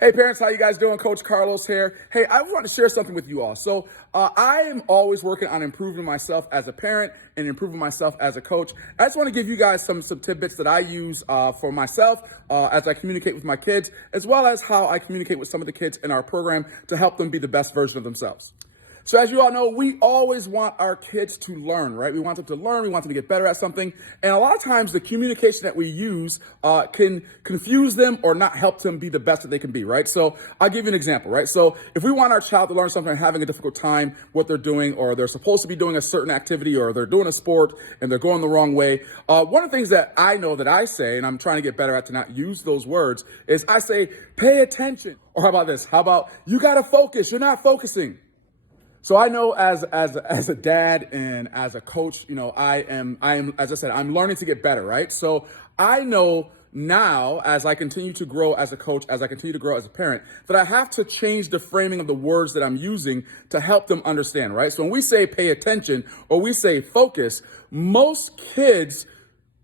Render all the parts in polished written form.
Hey parents, how you guys doing? Coach Carlos here. Hey, I want to share something with you all. So I am always working on improving myself as a parent and improving myself as a coach. I just want to give you guys some tidbits that I use for myself as I communicate with my kids, as well as how I communicate with some of the kids in our program to help them be the best version of themselves. So as you all know, we always want our kids to learn, right? We want them to learn. We want them to get better at something. And a lot of times the communication that we use can confuse them or not help them be the best that they can be, right? So I'll give you an example, right? So if we want our child to learn something and having a difficult time, what they're doing, or they're supposed to be doing a certain activity, or they're doing a sport and they're going the wrong way, one of the things that I know that I say, and I'm trying to get better at to not use those words, is I say, pay attention. Or how about this? How about, you got to focus. You're not focusing. So I know as a dad and as a coach, you know, I am, as I said, I'm learning to get better, right? So I know now, as I continue to grow as a coach, as I continue to grow as a parent, that I have to change the framing of the words that I'm using to help them understand, right? So when we say pay attention or we say focus, most kids,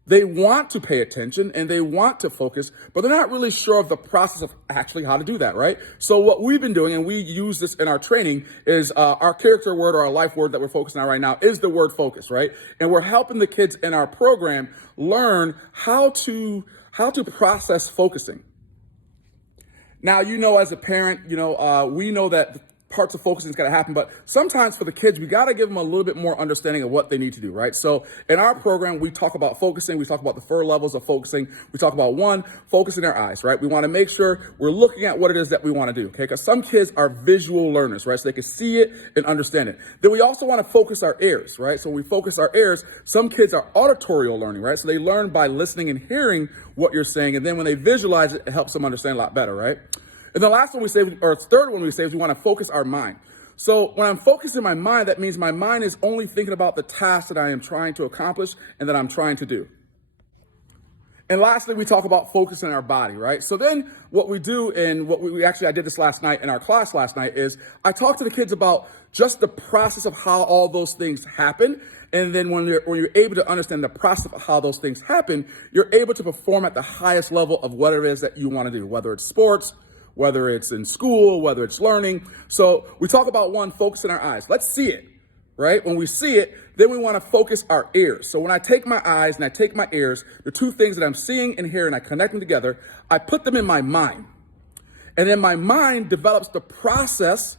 they want to pay attention and they want to focus, but they're not really sure of the process of actually how to do that, right? So what we've been doing, and we use this in our training, is our character word or our life word that we're focusing on right now is the word focus, right? And we're helping the kids in our program learn how to process focusing. Now, you know, as a parent, you know, we know that parts of focusing is going to happen, but sometimes for the kids, we got to give them a little bit more understanding of what they need to do, right? So in our program, we talk about focusing. We talk about the 4 levels of focusing. We talk about 1, focusing their eyes, right? We want to make sure we're looking at what it is that we want to do, okay? Because some kids are visual learners, right? So they can see it and understand it. Then we also want to focus our ears, right? So when we focus our ears, some kids are auditorial learning, right? So they learn by listening and hearing what you're saying. And then when they visualize it, it helps them understand a lot better, right? And the last one we say, or third one we say, is we want to focus our mind. So when I'm focusing my mind, that means my mind is only thinking about the task that I am trying to accomplish and that I'm trying to do. And lastly, we talk about focusing our body, right? So then what we do, and what we actually, I did this last night in our class last night, is I talk to the kids about just the process of how all those things happen. And then when you're able to understand the process of how those things happen, you're able to perform at the highest level of whatever it is that you want to do, whether it's sports, whether it's in school, whether it's learning. So we talk about 1, focusing our eyes. Let's see it, right? When we see it, then we want to focus our ears. So when I take my eyes and I take my ears, the 2 things that I'm seeing and hearing, I connect them together, I put them in my mind. And then my mind develops the process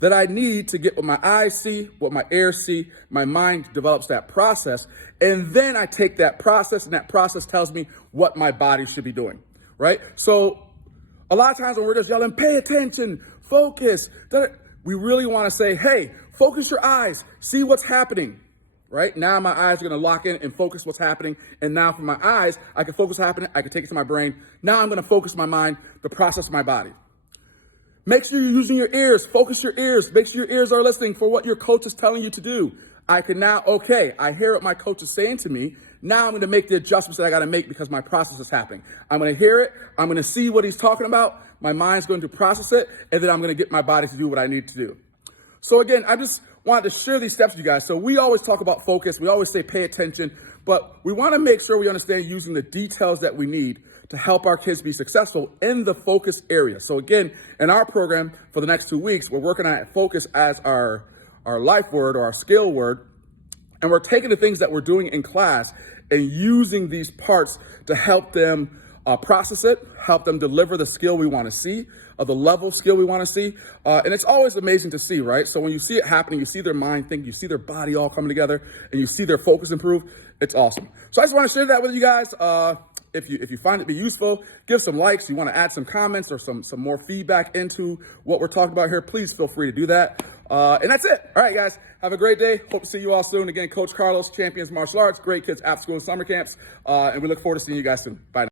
that I need to get what my eyes see, what my ears see. My mind develops that process. And then I take that process, and that process tells me what my body should be doing, right? So a lot of times when we're just yelling, pay attention, focus, we really want to say, hey, focus your eyes, see what's happening, right? Now my eyes are going to lock in and focus what's happening. And now from my eyes, I can focus what's happening. I can take it to my brain. Now I'm going to focus my mind, the process of my body. Make sure you're using your ears. Focus your ears. Make sure your ears are listening for what your coach is telling you to do. I can now, okay, I hear what my coach is saying to me. Now I'm going to make the adjustments that I got to make because my process is happening. I'm going to hear it. I'm going to see what he's talking about. My mind's going to process it. And then I'm going to get my body to do what I need to do. So again, I just wanted to share these steps with you guys. So we always talk about focus. We always say pay attention, but we want to make sure we understand using the details that we need to help our kids be successful in the focus area. So again, in our program for the next 2 weeks, we're working on focus as our life word or our skill word. And we're taking the things that we're doing in class and using these parts to help them process it, help them deliver the skill we want to see, the level skill we want to see. And it's always amazing to see, right? So when you see it happening, you see their mind think, you see their body all coming together, and you see their focus improve, it's awesome. So I just want to share that with you guys. If you find it to be useful, give some likes. You want to add some comments or some more feedback into what we're talking about here, please feel free to do that. And that's it. All right, guys, have a great day. Hope to see you all soon. Again, Coach Carlos, Champions Martial Arts, Great Kids After School and Summer Camps. And we look forward to seeing you guys soon. Bye now.